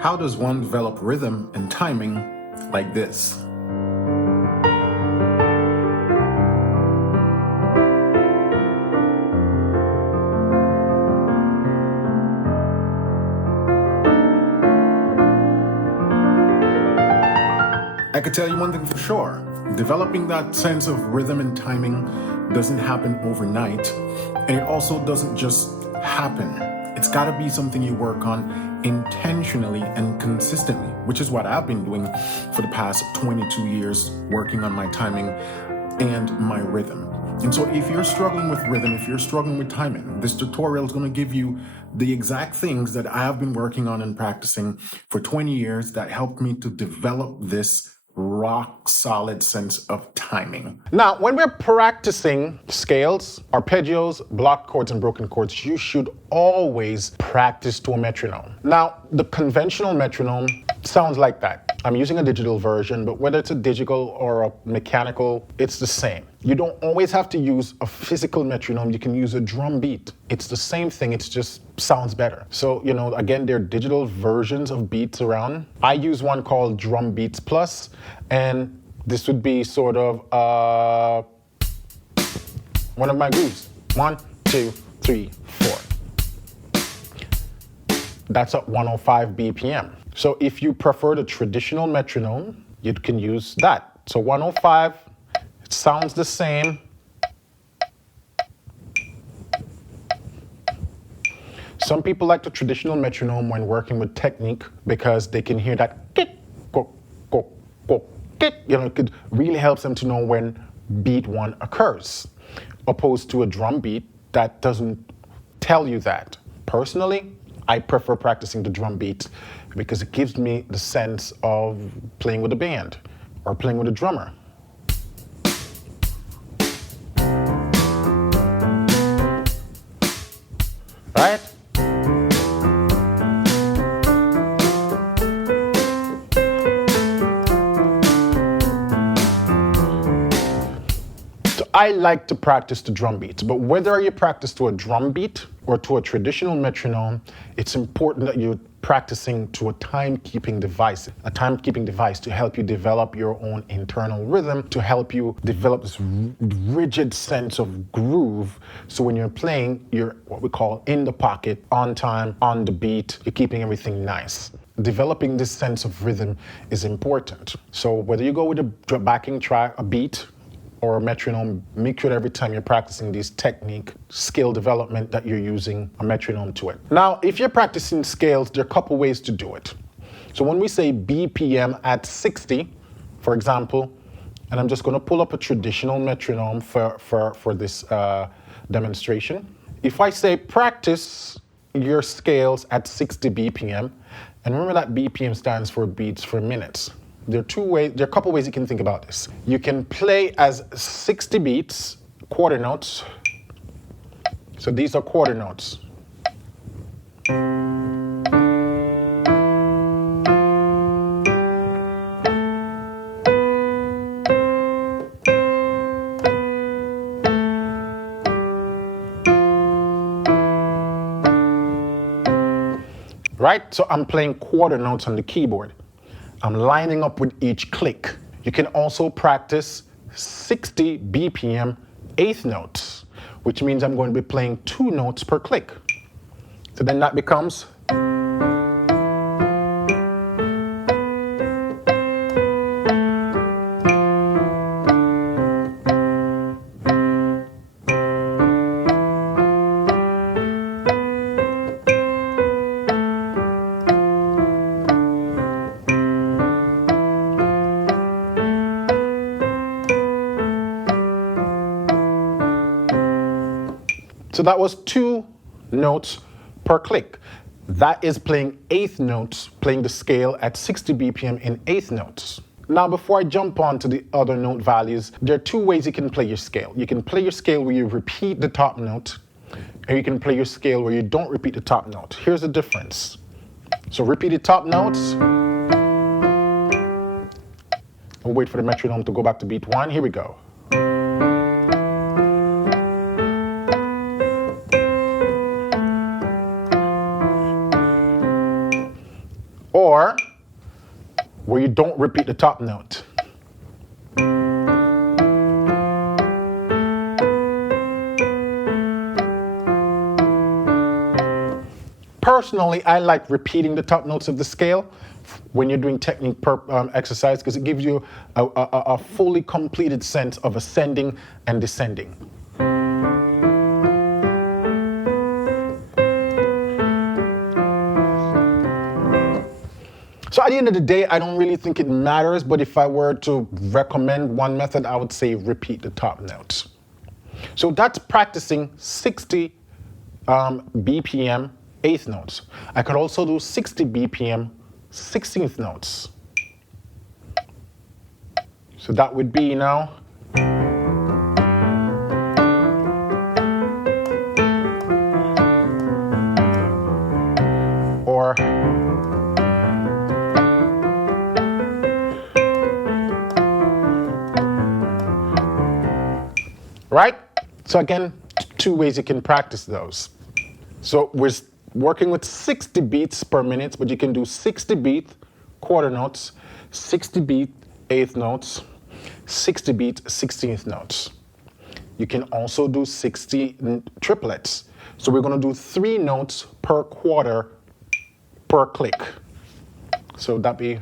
How does one develop rhythm and timing like this? I could tell you one thing for sure. Developing that sense of rhythm and timing doesn't happen overnight, and it also doesn't just happen. It's got to be something you work on intentionally and consistently, which is what I've been doing for the past 22 years, working on my timing and my rhythm. And so if you're struggling with rhythm, if you're struggling with timing, this tutorial is going to give you the exact things that I've been working on and practicing for 20 years that helped me to develop this rock solid sense of timing. Now, when we're practicing scales, arpeggios, block chords, and broken chords, you should always practice to a metronome. Now, the conventional metronome sounds like that. I'm using a digital version, but whether it's a digital or a mechanical, it's the same. You don't always have to use a physical metronome. You can use a drum beat. It's the same thing, it's just sounds better. So, again, there are digital versions of beats around. I use one called Drum Beats Plus, and this would be sort of one of my grooves. 1, 2, 3, 4. That's at 105 BPM. So if you prefer the traditional metronome, you can use that. So 105, it sounds the same. Some people like the traditional metronome when working with technique because they can hear that tick, go, go, go, tick. It could really helps them to know when beat one occurs, opposed to a drum beat that doesn't tell you that. Personally, I prefer practicing the drum beat because it gives me the sense of playing with a band or playing with a drummer. Right? I like to practice the drum beats, but whether you practice to a drum beat or to a traditional metronome, it's important that you're practicing to a timekeeping device to help you develop your own internal rhythm, to help you develop this rigid sense of groove. So when you're playing, you're what we call in the pocket, on time, on the beat, you're keeping everything nice. Developing this sense of rhythm is important. So whether you go with a backing track, a beat, or a metronome, make sure that every time you're practicing this technique, skill development, that you're using a metronome to it. Now, if you're practicing scales, there are a couple ways to do it. So when we say BPM at 60, for example, and I'm just gonna pull up a traditional metronome for this demonstration. If I say practice your scales at 60 BPM, and remember that BPM stands for beats per minute. There are a couple ways you can think about this. You can play as 60 beats, quarter notes. So these are quarter notes. Right? So I'm playing quarter notes on the keyboard. I'm lining up with each click. You can also practice 60 BPM eighth notes, which means I'm going to be playing 2 notes per click. So then that becomes So that was 2 notes per click. That is playing eighth notes, playing the scale at 60 BPM in eighth notes. Now, before I jump on to the other note values, there are 2 ways you can play your scale. You can play your scale where you repeat the top note, or you can play your scale where you don't repeat the top note. Here's the difference. So repeated top notes. We'll wait for the metronome to go back to beat 1. Here we go. or where you don't repeat the top note. Personally, I like repeating the top notes of the scale when you're doing technique exercise, because it gives you a fully completed sense of ascending and descending. So at the end of the day, I don't really think it matters, but if I were to recommend one method, I would say repeat the top notes. So that's practicing 60 BPM eighth notes. I could also do 60 BPM 16th notes. So that would be now. Or right? So again, two ways you can practice those. So we're working with 60 beats per minute, but you can do 60 beat quarter notes, 60 beat eighth notes, 60 beat 16th notes. You can also do 60 triplets. So we're going to do 3 notes per quarter per click. So that'd be.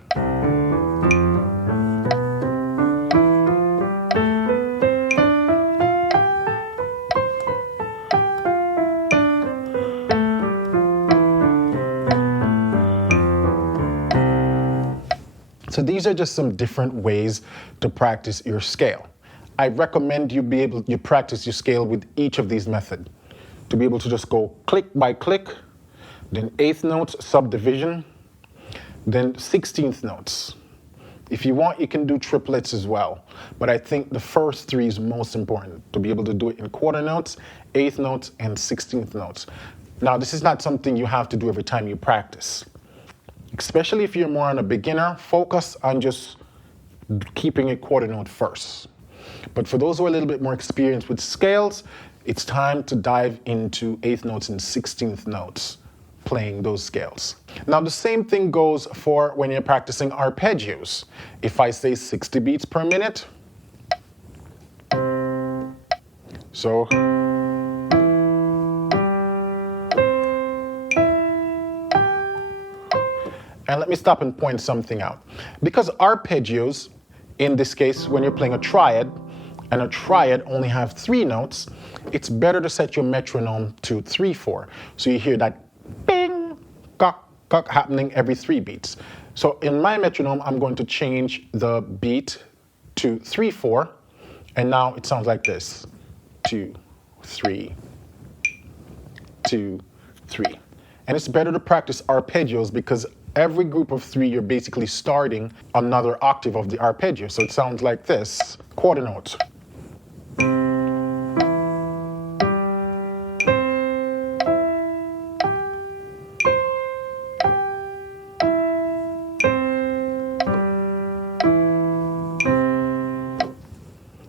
So these are just some different ways to practice your scale. I recommend you practice your scale with each of these methods, to be able to just go click by click, then eighth notes, subdivision, then 16th notes. If you want, you can do triplets as well, but I think the first 3 is most important, to be able to do it in quarter notes, eighth notes, and 16th notes. Now, this is not something you have to do every time you practice. Especially if you're more on a beginner, focus on just keeping a quarter note first. But for those who are a little bit more experienced with scales, it's time to dive into eighth notes and 16th notes, playing those scales. Now the same thing goes for when you're practicing arpeggios. If I say 60 beats per minute, so and let me stop and point something out. Because arpeggios, in this case, when you're playing a triad, and a triad only have 3 notes, it's better to set your metronome to 3/4. So you hear that bing, cock, cock happening every 3 beats. So in my metronome, I'm going to change the beat to 3/4, and now it sounds like this: 2, 3, 2, 3. And it's better to practice arpeggios because every group of 3, you're basically starting another octave of the arpeggio. So it sounds like this: quarter notes.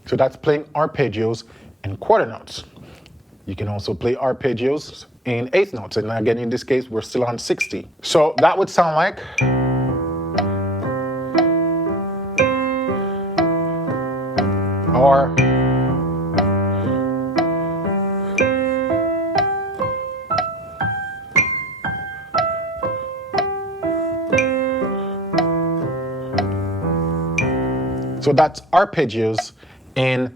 So that's playing arpeggios in quarter notes. You can also play arpeggios in eighth notes. And again, in this case, we're still on 60. So that would sound like. Or. So that's arpeggios in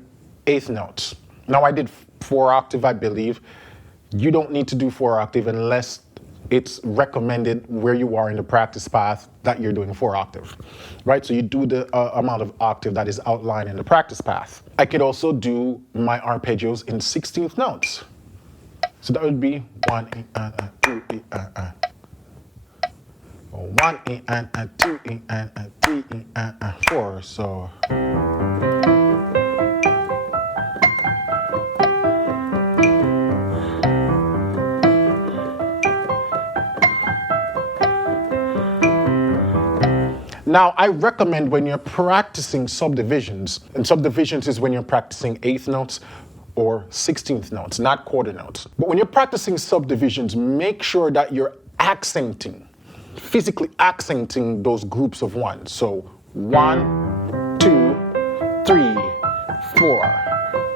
eighth notes. Now I did 4 octave, I believe. You don't need to do 4 octave unless it's recommended where you are in the practice path that you're doing 4 octave, right? So you do the amount of octave that is outlined in the practice path. I could also do my arpeggios in 16th notes. So that would be 1 E and 2 E and 1 E and 2 E and 3 E and 4. So. Now, I recommend when you're practicing subdivisions, and subdivisions is when you're practicing eighth notes or 16th notes, not quarter notes. But when you're practicing subdivisions, make sure that you're accenting physically accenting those groups of ones. So 1, 2, 3, 4.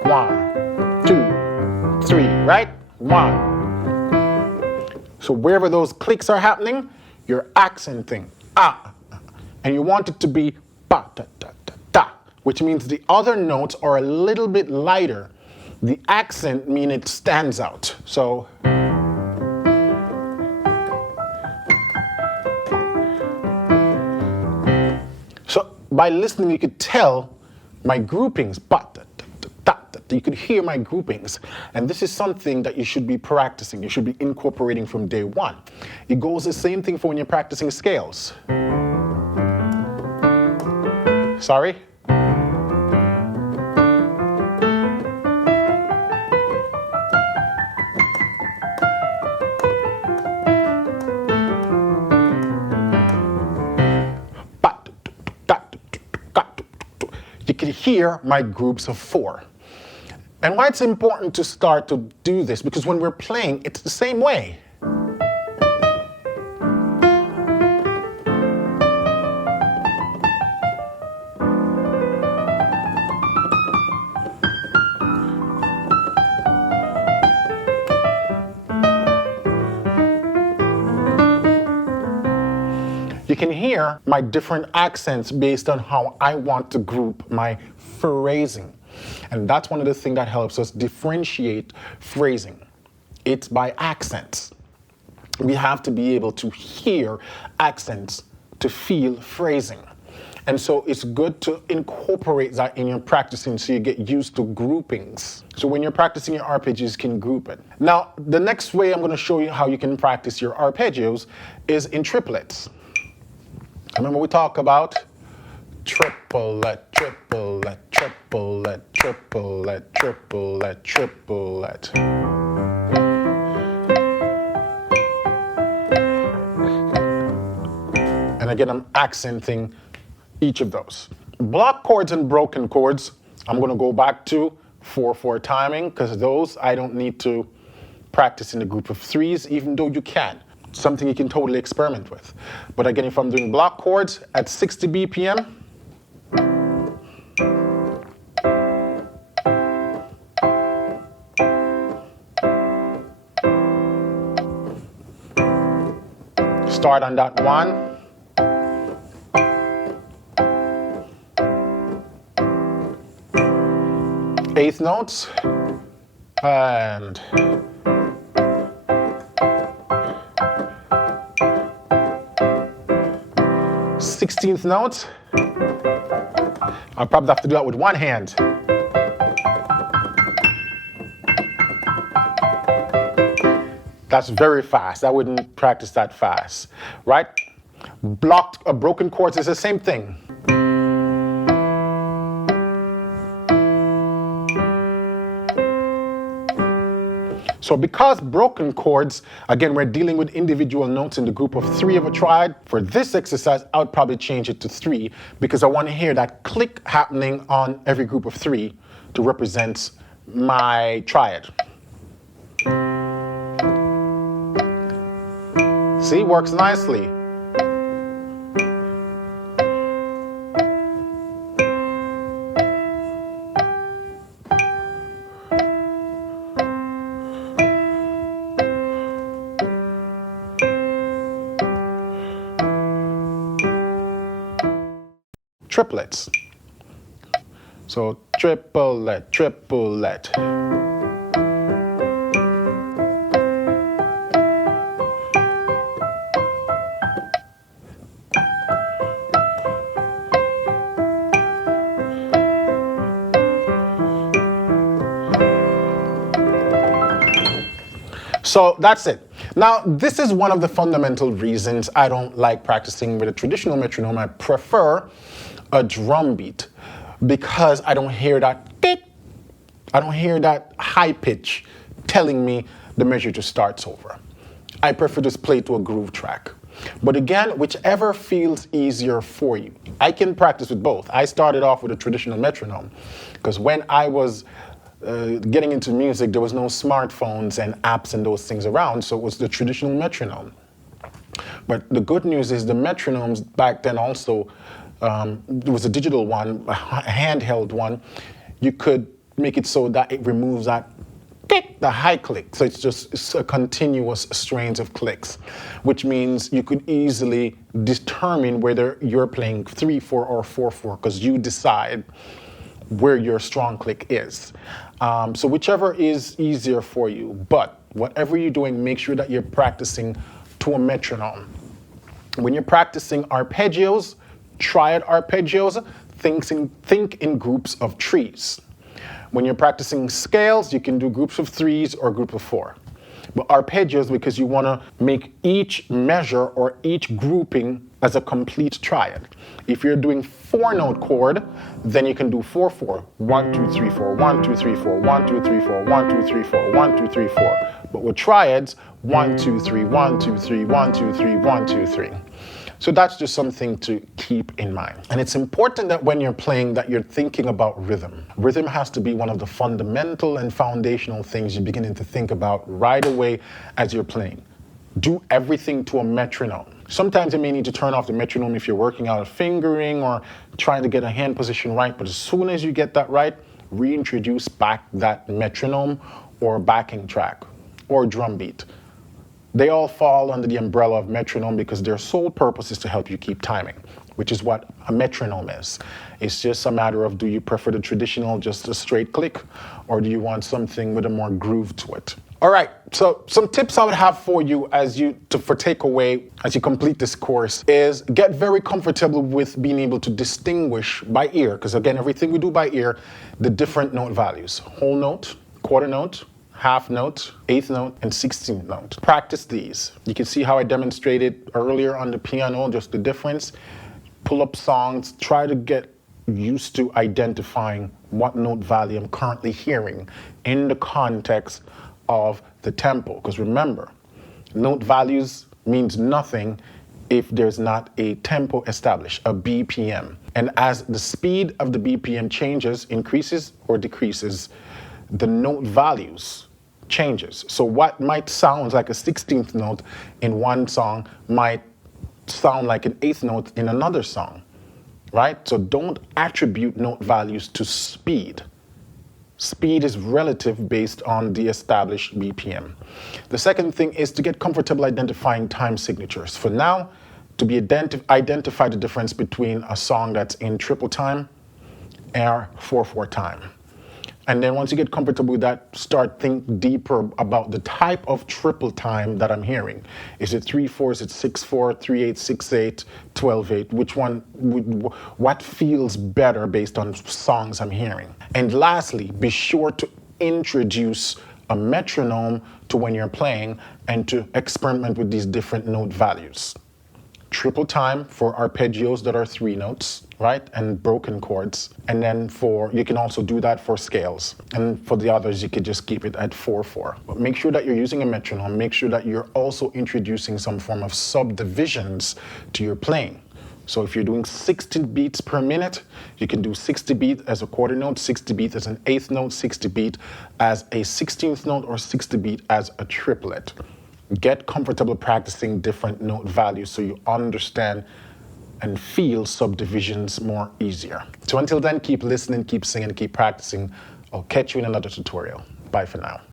1, 2, 3, right? 1. So wherever those clicks are happening, you're accenting. Ah. And you want it to be ba, da, da, da, da, which means the other notes are a little bit lighter. The accent means it stands out. So by listening, you could tell my groupings. You could hear my groupings. And this is something that you should be practicing. You should be incorporating from day one. It goes the same thing for when you're practicing scales. Sorry? You can hear my groups of 4. And why it's important to start to do this, because when we're playing, it's the same way. You can hear my different accents based on how I want to group my phrasing. And that's one of the things that helps us differentiate phrasing. It's by accents. We have to be able to hear accents to feel phrasing. And so it's good to incorporate that in your practicing so you get used to groupings. So when you're practicing your arpeggios, you can group it. Now, the next way I'm going to show you how you can practice your arpeggios is in triplets. Remember we talk about triplet, triplet, triplet, triplet, triplet, triplet. And again, I'm accenting each of those. Block chords and broken chords, I'm going to go back to 4/4 timing, because those I don't need to practice in a group of 3s, even though you can. Something you can totally experiment with. But again, if I'm doing block chords at 60 BPM, start on that 1. Eighth notes, and 16th notes. I'll probably have to do that with one hand. That's very fast. I wouldn't practice that fast, right? Blocked broken chords is the same thing. So because broken chords, again, we're dealing with individual notes in the group of 3 of a triad. For this exercise, I would probably change it to 3 because I want to hear that click happening on every group of 3 to represent my triad. See, works nicely. Triplets. So triplet, triplet. So that's it. Now, this is one of the fundamental reasons I don't like practicing with a traditional metronome. I prefer a drum beat because I don't hear that beep. I don't hear that high pitch telling me the measure just starts over. I prefer to just play to a groove track. But again, whichever feels easier for you. I can practice with both. I started off with a traditional metronome because when I was getting into music, there was no smartphones and apps and those things around, so it was the traditional metronome. But the good news is the metronomes back then also, there was a digital one, a handheld one. You could make it so that it removes that tick, the high click. So it's a continuous strings of clicks, which means you could easily determine whether you're playing 3/4 or 4/4 because you decide where your strong click is. So whichever is easier for you, but whatever you're doing, make sure that you're practicing to a metronome. When you're practicing arpeggios, triad arpeggios, think in groups of trees. When you're practicing scales, you can do groups of 3s or group of 4. But arpeggios, because you want to make each measure or each grouping as a complete triad. If you're doing 4-note chord, then you can do 4/4. 1, 2, 3, 4, 1, 2, 3, 4, 1, 2, 3, 4, 1, 2, 3, 4, 1, 2, 3, 4. But with triads, 1, 2, 3, 1, 2, 3, 1, 2, 3, 1, 2, 3. So that's just something to keep in mind. And it's important that when you're playing that you're thinking about rhythm. Rhythm has to be one of the fundamental and foundational things you're beginning to think about right away as you're playing. Do everything to a metronome. Sometimes you may need to turn off the metronome if you're working out a fingering or trying to get a hand position right, but as soon as you get that right, reintroduce back that metronome or backing track or drum beat. They all fall under the umbrella of metronome because their sole purpose is to help you keep timing, which is what a metronome is. It's just a matter of, do you prefer the traditional, just a straight click, or do you want something with a more groove to it? All right, so some tips I would have for you for takeaway as you complete this course is get very comfortable with being able to distinguish by ear, because again, everything we do by ear, the different note values, whole note, quarter note, half note, eighth note, and 16th note. Practice these. You can see how I demonstrated earlier on the piano, just the difference. Pull up songs, try to get used to identifying what note value I'm currently hearing in the context of the tempo. Because remember, note values means nothing if there's not a tempo established, a BPM. And as the speed of the BPM changes, increases or decreases, the note values changes. So what might sound like a 16th note in one song might sound like an 8th note in another song, right? So don't attribute note values to speed. Speed is relative based on the established BPM. The second thing is to get comfortable identifying time signatures. For now, to be identify the difference between a song that's in triple time and 4/4 time. And then once you get comfortable with that, think deeper about the type of triple time that I'm hearing. Is it 3/4, is it 6/4, 3/8, 6/8, 12/8? What feels better based on songs I'm hearing? And lastly, be sure to introduce a metronome to when you're playing and to experiment with these different note values. Triple time for arpeggios that are 3 notes, right? And broken chords. And then you can also do that for scales. And for the others, you could just keep it at 4/4. But make sure that you're using a metronome. Make sure that you're also introducing some form of subdivisions to your playing. So if you're doing 60 beats per minute, you can do 60 beat as a quarter note, 60 beat as an 8th note, 60 beat as a 16th note, or 60 beat as a triplet. Get comfortable practicing different note values so you understand and feel subdivisions more easier. So until then, keep listening, keep singing, keep practicing. I'll catch you in another tutorial. Bye for now.